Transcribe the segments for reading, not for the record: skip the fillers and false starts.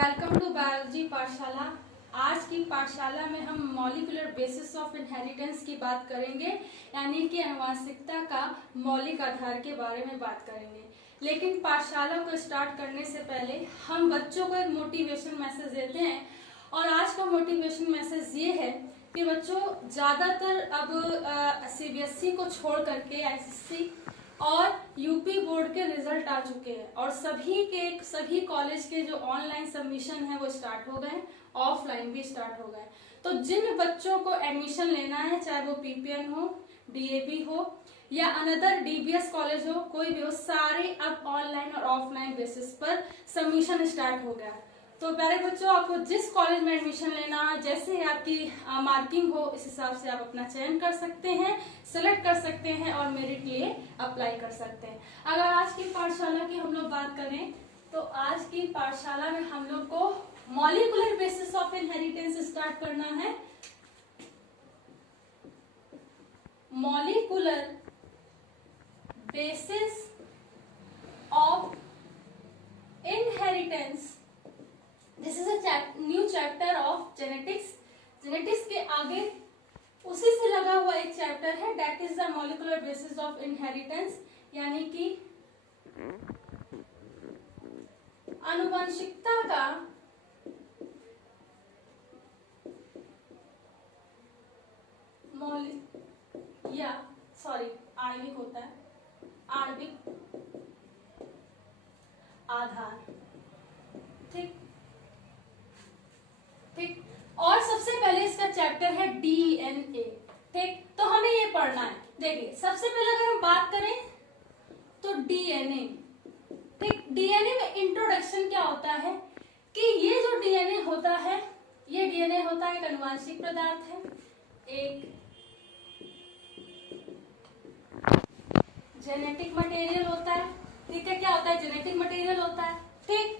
Welcome to biology पाठशाला। आज की पाठशाला में हम मॉलिक्यूलर बेसिस ऑफ इनहेरिटेंस की बात करेंगे, यानी कि आनुवंशिकता का मौलिक आधार के बारे में बात करेंगे। लेकिन पाठशाला को स्टार्ट करने से पहले हम बच्चों को एक मोटिवेशन मैसेज देते हैं, और आज का मोटिवेशन मैसेज ये है कि बच्चों ज़्यादातर अब सीबीएसई को छोड़ करके एसएससी और यूपी बोर्ड के रिजल्ट आ चुके हैं, और सभी कॉलेज के जो ऑनलाइन सबमिशन है वो स्टार्ट हो गए, ऑफलाइन भी स्टार्ट हो गए। तो जिन बच्चों को एडमिशन लेना है, चाहे वो पीपीएन हो, डीएवी हो या अनदर डीबीएस कॉलेज हो, कोई भी हो, सारे अब ऑनलाइन और ऑफलाइन बेसिस पर सबमिशन स्टार्ट हो गया। तो प्यारे बच्चों, आपको जिस कॉलेज में एडमिशन लेना, जैसे आपकी मार्किंग हो, इस हिसाब से आप अपना चयन कर सकते हैं, सेलेक्ट कर सकते हैं और मेरिट लिए अप्लाई कर सकते हैं। अगर आज की पाठशाला की हम लोग बात करें तो आज की पाठशाला में हम लोग को molecular basis of inheritance start करना है। Molecular basis of inheritance, this is a new chapter of genetics. Genetics के आगे उसी से लगा हुआ एक चैप्टर है, that is the molecular basis of inheritance, यानी कि आनुवंशिकता का आणविक होता है, आणविक आधार। ठीक। और सबसे पहले इसका चैप्टर है डीएनए। ठीक, तो हमें ये पढ़ना है। देखिए, सबसे पहले अगर हम बात करें तो डीएनए। ठीक, डीएनए में इंट्रोडक्शन क्या होता है कि ये जो डीएनए होता है, ये डीएनए होता है एक आनुवंशिक पदार्थ है, एक जेनेटिक मटेरियल होता है। ठीक है, क्या होता है? जेनेटिक मटेरियल होता है। ठीक,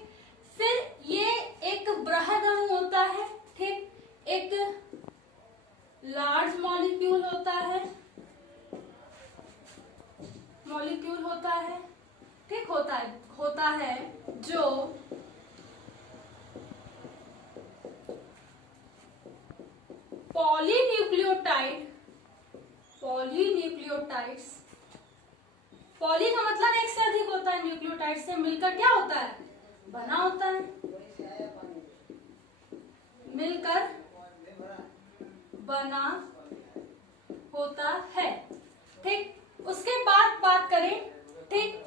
फिर ये एक बृहद अणु होता है। ठीक, एक लार्ज मॉलिक्यूल होता है, ठीक होता है जो पॉलीन्यूक्लियोटाइड्स, पॉली का मतलब एक से अधिक होता है, न्यूक्लियोटाइड से मिलकर क्या होता है? बना होता है, मिलकर बना होता है। ठीक, उसके बाद बात करें, ठीक,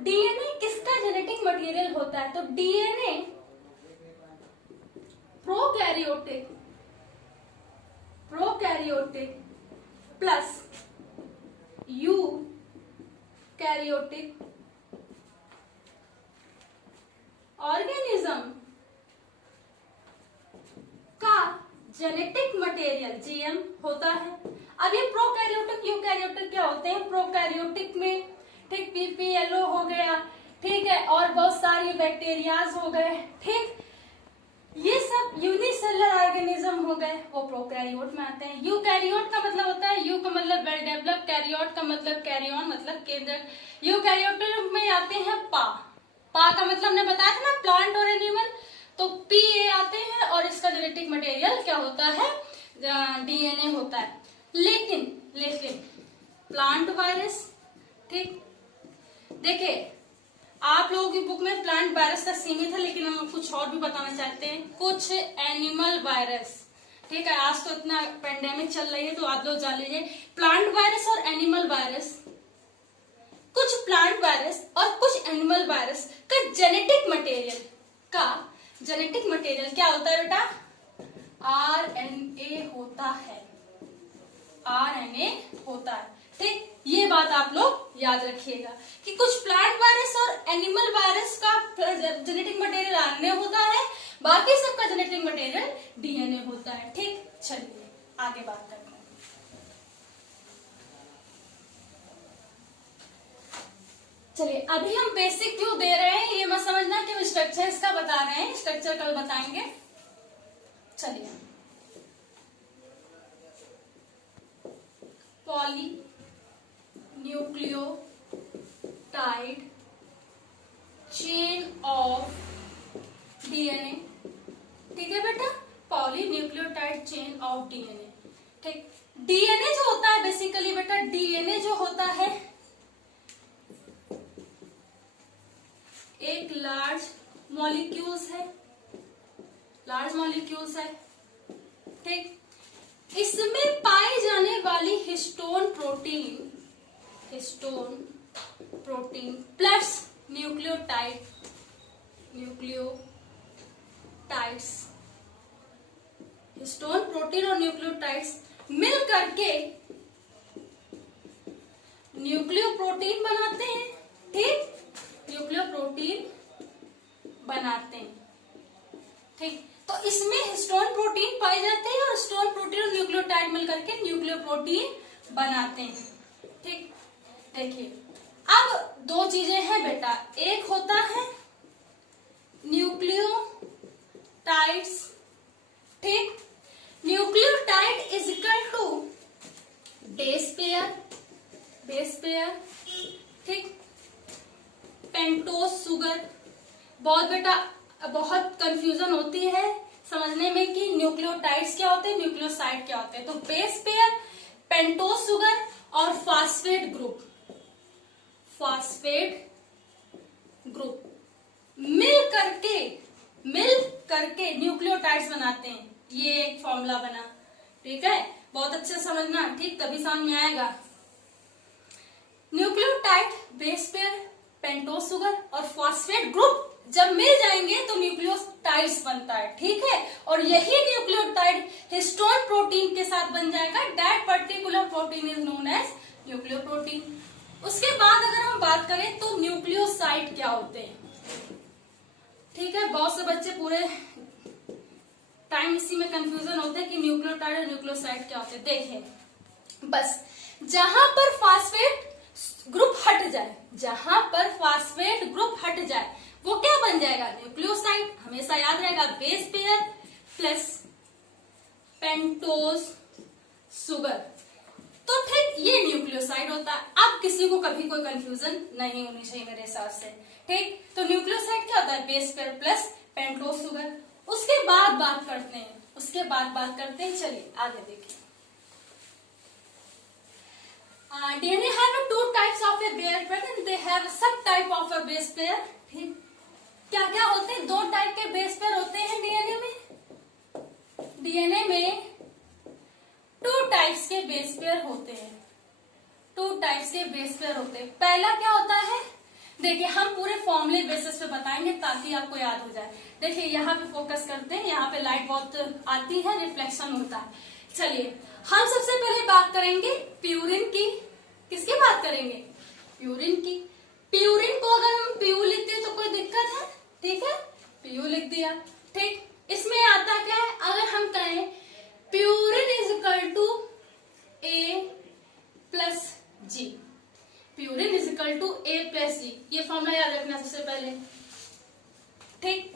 डीएनए किसका जेनेटिक मटेरियल होता है? तो DNA prokaryotic plus eukaryotic organism का जेनेटिक मटेरियल जीएम होता है। अब ये प्रोकैरियोटिक यूकैरियोटिक क्या होते हैं? प्रोकैरियोटिक में ठीक पीपीएलओ हो गया, ठीक है, और बहुत सारी बैक्टीरियाज हो गए। ठीक, ये सब यूनिसेलुलर ऑर्गेनिज्म हो गए, वो प्रोकैरियोट में आते हैं। यूकैरियोट का मतलब होता है, यू का मतलब वेल डेवलप, कैरियोट का मतलब कैरी ऑन, मतलब केंद्र। यूकैरियोट में आते हैं पा का मतलब हमने बताया था ना, प्लांट और एनिमल, तो पी आते हैं, और इसका जेनेटिक मटेरियल क्या होता है? डीएनए होता है। लेकिन प्लांट वायरस, ठीक, देखिए आप लोगों की बुक में प्लांट वायरस तक सीमित है, लेकिन हम कुछ और भी बताना चाहते हैं, कुछ एनिमल वायरस। ठीक है, आज तो इतना पेंडेमिक चल रही है तो आप लोग जान लीजिए, प्लांट वायरस और एनिमल वायरस, कुछ प्लांट वायरस और कुछ एनिमल वायरस का जेनेटिक मटेरियल क्या होता है बेटा? आरएनए होता है, ठीक, ये बात आप लोग याद रखिएगा कि कुछ प्लांट वायरस और एनिमल वायरस का जेनेटिक मटेरियल आरएनए होता है, बाकी सबका जेनेटिक मटेरियल डीएनए होता है। ठीक, चलिए आगे बात करते हैं। चलिए, अभी हम बेसिक क्यों दे रहे हैं ये मत समझना कि हम स्ट्रक्चर इसका बता रहे हैं, स्ट्रक्चर कल बताएंगे। चलिए, पॉलीन्यूक्लियोटाइड चेन ऑफ डीएनए, ठीक है बेटा, पॉलीन्यूक्लियोटाइड चेन ऑफ डीएनए। ठीक, डीएनए जो होता है बेसिकली बेटा, डीएनए जो होता है एक लार्ज मॉलिक्यूल्स है, लार्ज मॉलिक्यूल्स है। ठीक, इसमें पाई जाने वाली histone protein, histone protein plus nucleotide, nucleotides, histone protein और न्यूक्लियोटाइड्स मिल करके न्यूक्लियोप्रोटीन बनाते हैं। ठीक, न्यूक्लियोप्रोटीन बनाते हैं। ठीक, तो इसमें हिस्टोन प्रोटीन पाए जाते हैं और हिस्टोन प्रोटीन और न्यूक्लियोटाइड मिलकर के न्यूक्लियोप्रोटीन बनाते हैं। ठीक, देखिए अब दो चीजें हैं बेटा, एक होता है न्यूक्लियोटाइड्स। ठीक, nucleotide is equal to base pair, base pair. ठीक, पेंटोज सुगर। बहुत बेटा बहुत कंफ्यूजन होती है समझने में कि न्यूक्लियोटाइड्स क्या होते हैं, न्यूक्लियोसाइड क्या होते हैं। तो बेस पेयर, पेंटोज सुगर और फास्फेट ग्रुप, फास्फेट ग्रुप मिल करके न्यूक्लियोटाइड्स बनाते हैं। ये एक फॉर्मूला बना, ठीक है, बहुत अच्छे से समझना। ठीक, तभी समझ में आएगा। Nucleotide, base pair, pentose sugar और फास्फेट ग्रुप जब मिल जाएंगे तो न्यूक्लियोटाइड्स बनता है। ठीक है, और यही न्यूक्लियोटाइड हिस्टोन प्रोटीन के साथ बन जाएगा। That particular protein is known as nucleoprotein. उसके बाद अगर हम बात करें तो न्यूक्लियोसाइड क्या होते हैं। ठीक है, बहुत से बच्चे पूरे टाइम इसी में कंफ्यूजन होते हैं कि न्यूक्लियोटाइड और न्यूक्लियोसाइड क्या होते हैं। देखिए बस जहां पर फास्फेट ग्रुप हट जाए, जहां पर फास्फेट ग्रुप हट जाए वो क्या बन जाएगा, न्यूक्लियोसाइड। हमेशा याद रहेगा, base pair plus pentose sugar. तो ठीक, ये न्यूक्लियोसाइड होता है। अब किसी को कभी कोई कंफ्यूजन नहीं होनी चाहिए मेरे हिसाब से। ठीक, तो न्यूक्लियोसाइड क्या होता है, base pair plus pentose sugar. उसके बाद बात करते हैं, चलिए आगे देखिए। DNA have two types of a base pair and they have subtype of a base pair। ठीक, क्या क्या होते हैं, दो टाइप के बेस पेयर होते हैं डीएनए में। डीएनए में टू टाइप्स के बेस पेयर होते हैं, टू टाइप्स के बेस पेयर होते हैं। पहला क्या होता है, देखिए हम पूरे फॉर्मूले बेसिस पे बताएंगे ताकि आपको याद हो जाए। देखिए यहाँ पे फोकस करते हैं, यहाँ पे लाइट बहुत आती है, रिफ्लेक्शन होता है। चलिए हम सबसे पहले बात करेंगे प्यूरिन की। किसकी बात करेंगे, प्यूरिन की। प्यूरिन को अगर हम पीयू लिखते हैं तो कोई दिक्कत है, ठीक है, पीयू लिख दिया। ठीक, इसमें आता क्या है, अगर हम कहें purine is equal to A plus G, purine is equal to A plus G, ये फॉर्मूला याद रखना सबसे पहले। ठीक,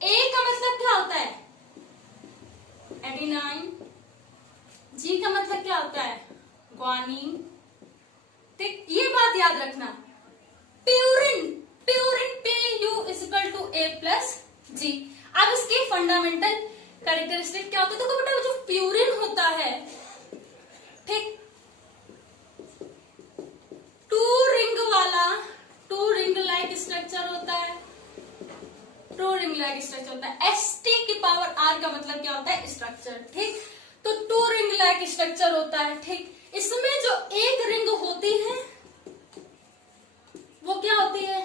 ए का मतलब क्या होता है, एडिनाइन। जी का मतलब क्या होता है, ग्वानिन। ठीक, ये बात याद रखना। Purine, purine PU is equal to A plus G. अब इसकी फंडामेंटल कैरेक्टरिस्टिक क्या होता है, देखो बेटा जो प्यूरिन होता है, ठीक, टू रिंग लाइक स्ट्रक्चर होता है, टू रिंग लाइक स्ट्रक्चर होता है। ST की पावर R का मतलब क्या होता है, स्ट्रक्चर। ठीक, तो टू रिंग लाइक स्ट्रक्चर होता है। ठीक, इसमें जो एक रिंग होती है वो क्या होती है,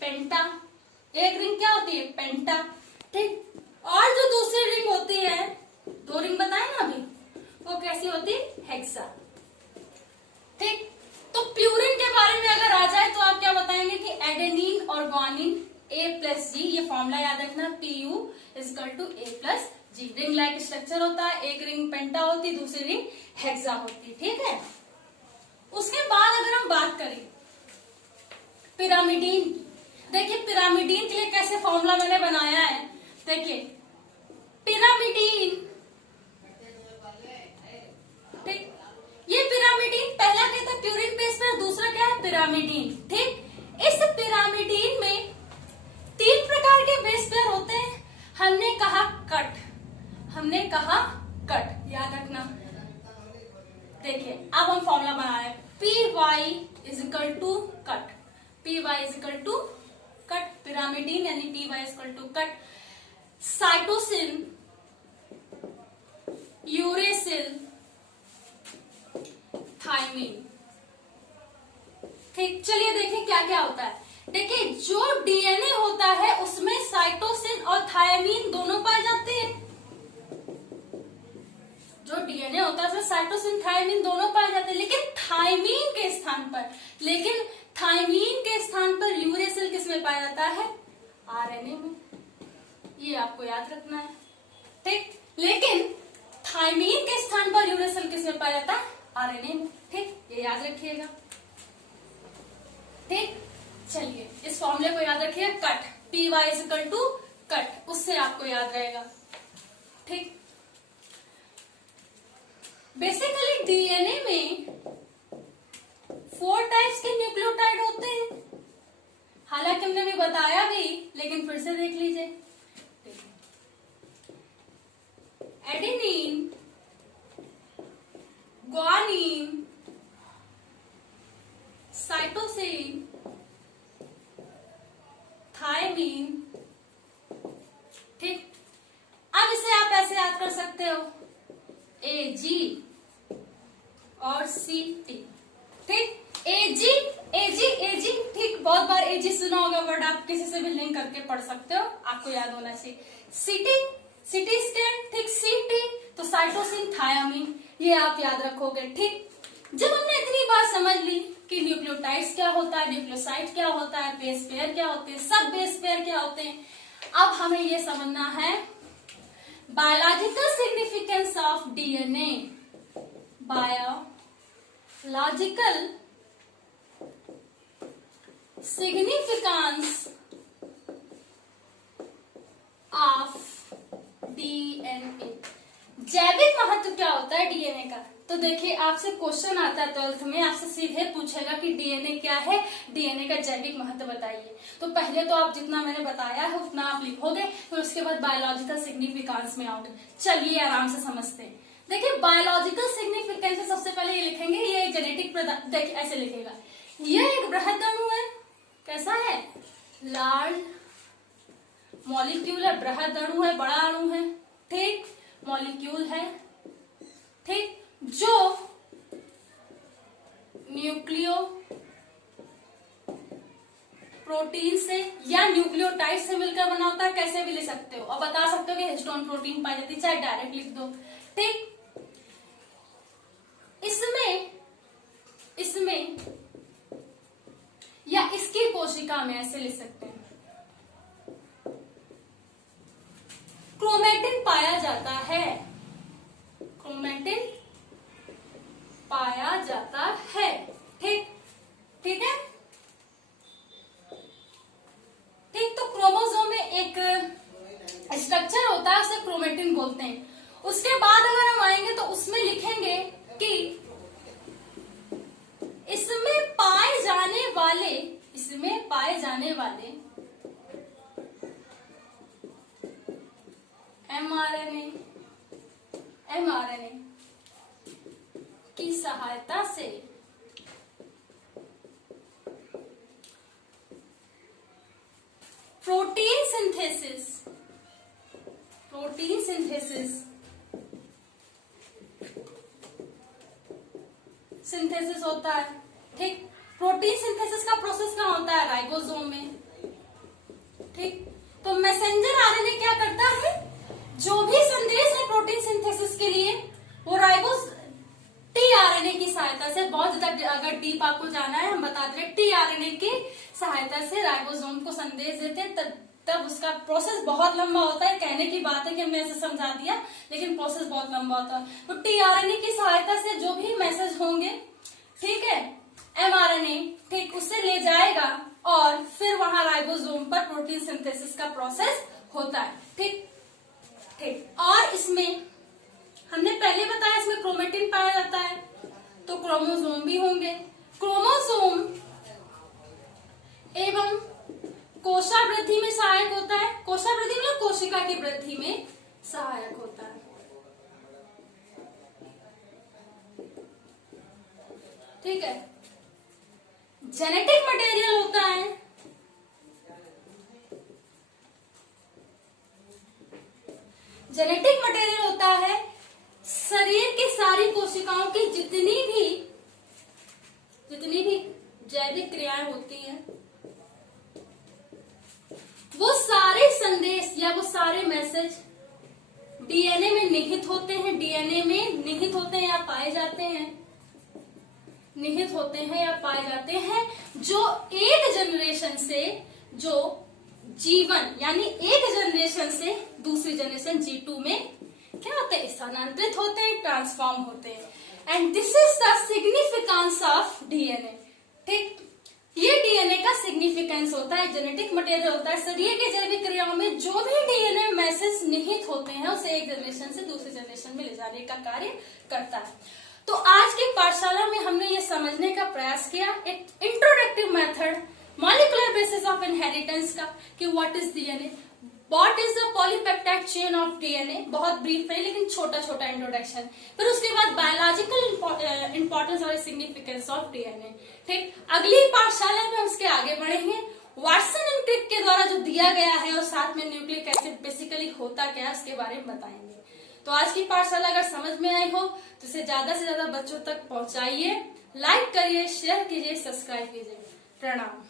पेंटा। एक रिंग क्या होती है, पेंटा। ठीक, और जो दूसरी रिंग होती है, दो रिंग बताए ना अभी, वो कैसी होती है, हेक्सा। ठीक, तो प्यूरिन के बारे में अगर आ जाए तो आप क्या बताएंगे कि एडेनिन और ग्वानिन A प्लस जी, ये फॉर्मूला याद रखना, PU is equal to A plus G. Ring like structure होता है, एक रिंग पेंटा होती, दूसरी रिंग हेक्सा होती। ठीक है, उसके बाद अगर हम बात करें पिरामिडीन, देखिए पिरामिडीन के लिए कैसे फॉर्मूला मैंने बनाया है। देखिए पिरामिडीन, ठीक, ये पिरामिडीन पहला क्या था, प्यूरिन बेस पर, दूसरा क्या है, पिरामिडीन। ठीक, इस पिरामिडीन में तीन प्रकार के बेस पेयर होते हैं। हमने कहा कट, याद रखना। देखिए अब हम फॉर्मूला बना रहे हैं, P Y is equal to cut, P Y is equal to cut, pyrimidine यानी P Y is equal to cut, cytosine, uracil, thymine. ठीक, चलिए देखिए क्या क्या होता है। देखिए जो डीएनए होता है उसमें साइटोसिन और थायमीन दोनों पाए जाते हैं। जो डीएनए होता है उसमें साइटोसिन थायमीन दोनों पाए जाते हैं, लेकिन थायमीन के स्थान पर यूरेसिल किस में पाया जाता है? आरएनए में। ये आपको याद रखना है। ठीक, लेकिन थायमीन के स्थान पर यूरेसिल किस में पाया जाता है? आरएनए में। ठीक, ये याद रखिएगा। ठीक, चलिए इस फॉर्मूले को याद रखिए, cut, P Y is equal to cut, उससे आपको याद रहेगा। ठीक, बेसिकली डीएनए में 4 टाइप्स के न्यूक्लियोटाइड होते हैं। हालांकि हमने भी बताया भी, लेकिन फिर से देख लीजिए। Adenine, guanine, cytosine, thymine. ठीक, अब इसे आप ऐसे याद कर सकते हो, एजी और सीटी। ठीक, एजी एजी एजी, ठीक, बहुत बार एजी सुना होगा वर्ड, आप किसी से भी लिंक करके पढ़ सकते हो, आपको याद होना चाहिए। सिटी स्कैन, ठीक, सीटी तो साइटोसिन, थायमीन, ये आप याद रखोगे। ठीक, जब हमने इतनी बात समझ ली कि न्यूक्लियोटाइड्स क्या होता है, न्यूक्लियोसाइड क्या होता है, बेस पेयर क्या होते हैं, सब बेस पेयर क्या होते हैं, अब हमें ये समझना है biological significance of DNA, biological significance of DNA. जैविक महत्व क्या होता है डीएनए का? तो देखिए आपसे क्वेश्चन आता है 12th में, आपसे सीधे पूछेगा कि डीएनए क्या है, डीएनए का जैविक महत्व बताइए। तो पहले तो आप जितना मैंने बताया है उतना आप लिखोगे, फिर उसके बाद बायोलॉजिकल सिग्निफिकेंस में आओगे। चलिए आराम से समझते हैं। देखिए बायोलॉजिकल सिग्निफिकेंस से सबसे पहले ये लिखेंगे, ये जेनेटिक पदार्थ, देखिए ऐसे लिखेगा, ये एक बृहद अणु है। कैसा है? लार्ज मॉलिक्यूल है, बृहद अणु है, बड़ा अणु है। ठीक, मॉलिक्यूल है। ठीक, जो न्यूक्लियो प्रोटीन से या न्यूक्लियोटाइड से मिलकर बना होता है, कैसे भी लिख सकते हो, और बता सकते हो कि हिस्टोन प्रोटीन पाई जाती है, चाहे डायरेक्ट लिख दो। ठीक, इसमें या इसकी कोशिका में ऐसे लिख सकते हैं, क्रोमेटिन पाया जाता है, क्रोमेटिन पाया जाता है। ठीक, ठीक है। ठीक, तो क्रोमोसोम में एक स्ट्रक्चर होता है, उसे क्रोमेटिन बोलते हैं। उसके बाद अगर हम आएंगे तो उसमें लिखेंगे कि इसमें पाए जाने वाले एमआरएनए की सहायता से प्रोटीन सिंथेसिस होता है। ठीक, प्रोटीन सिंथेसिस का प्रोसेस कहाँ होता है? राइबोसोम में। ठीक, तो मैसेंजर आरएनए क्या करता है? जो भी संदेश है प्रोटीन सिंथेसिस के लिए वो टीआरएनए की सहायता से, बहुत ज्यादा अगर डीप आपको जाना है हम बता दे, टीआरएनए की सहायता से राइबोसोम को संदेश देते हैं। तब उसका प्रोसेस बहुत लंबा होता है। कहने की बात है कि हमने ऐसे समझा दिया, लेकिन प्रोसेस बहुत लंबा होता है। तो टीआरएनए की सहायता से जो भी मैसेज होंगे, ठीक है, एमआरएनए ठीक उससे ले जाएगा और फिर वहां राइबोसोम पर प्रोटीन सिंथेसिस का प्रोसेस होता है। ठीक ठीक, और इसमें हमने पहले बताया इसमें क्रोमेटिन पाया जाता है, तो क्रोमोसोम भी होंगे। क्रोमोसोम एवं कोशा वृद्धि में सहायक होता है। कोशा वृद्धि मतलब कोशिका की वृद्धि में सहायक होता है। ठीक है। जेनेटिक मटेरियल होता है, जेनेटिक मटेरियल होता है शरीर की सारी कोशिकाओं की जितनी भी जैविक क्रियाएं होती हैं, वो सारे संदेश या वो सारे मैसेज डीएनए में निहित होते हैं, डीएनए में निहित होते हैं या पाए जाते हैं, निहित होते हैं या पाए जाते हैं, जो एक जनरेशन से, जो जीवन यानी एक जनरेशन से दूसरी जनरेशन G2 में क्या होते हैं, स्थानांतरित होते हैं, ट्रांसफॉर्म होते हैं। And this is the significance of DNA. ठीक, ये डीएनए का सिग्निफिकेंस होता है, जेनेटिक मटेरियल होता है। शरीर की जैविक क्रियाओं में जो भी डीएनए मैसेज निहित होते हैं, उसे एक जनरेशन से दूसरी जनरेशन में ले जाने का कार्य करता है। तो आज की पाठशाला में हमने ये समझने का प्रयास किया एक introductive method molecular basis of inheritance का, कि what is DNA, what is the polypeptide chain of DNA, बहुत ब्रीफ है लेकिन छोटा छोटा इंट्रोडक्शन। फिर उसके बाद बायोलॉजिकल इंपॉर्टेंस और सिग्निफिकेंस ऑफ डीएनए। ठीक, अगली पाठशाला में हम उसके आगे बढ़ेंगे, वाटसन एंड क्रिक के द्वारा जो दिया गया है और साथ में न्यूक्लिक एसिड बेसिकली होता क्या है उसके बारे में बताएंगे। तो आज की पाठशाला अगर समझ में आई हो तो इसे ज्यादा से ज्यादा बच्चों तक पहुंचाइए, लाइक करिए, शेयर कीजिए, सब्सक्राइब कीजिए। प्रणाम।